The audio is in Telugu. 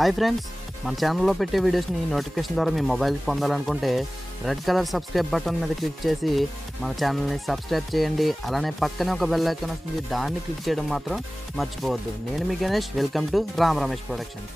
హాయ్ ఫ్రెండ్స్, మన ఛానల్లో పెట్టే వీడియోస్ని నోటిఫికేషన్ ద్వారా మీ మొబైల్కి పొందాలనుకుంటే రెడ్ కలర్ సబ్స్క్రైబ్ బటన్ మీద క్లిక్ చేసి మన ఛానల్ని సబ్స్క్రైబ్ చేయండి. అలానే పక్కనే ఒక బెల్ ఐకాన్ వస్తుంది, దాన్ని క్లిక్ చేయడం మాత్రం మర్చిపోవద్దు. నేను మీ Ganesh, welcome to Ram Ramesh productions.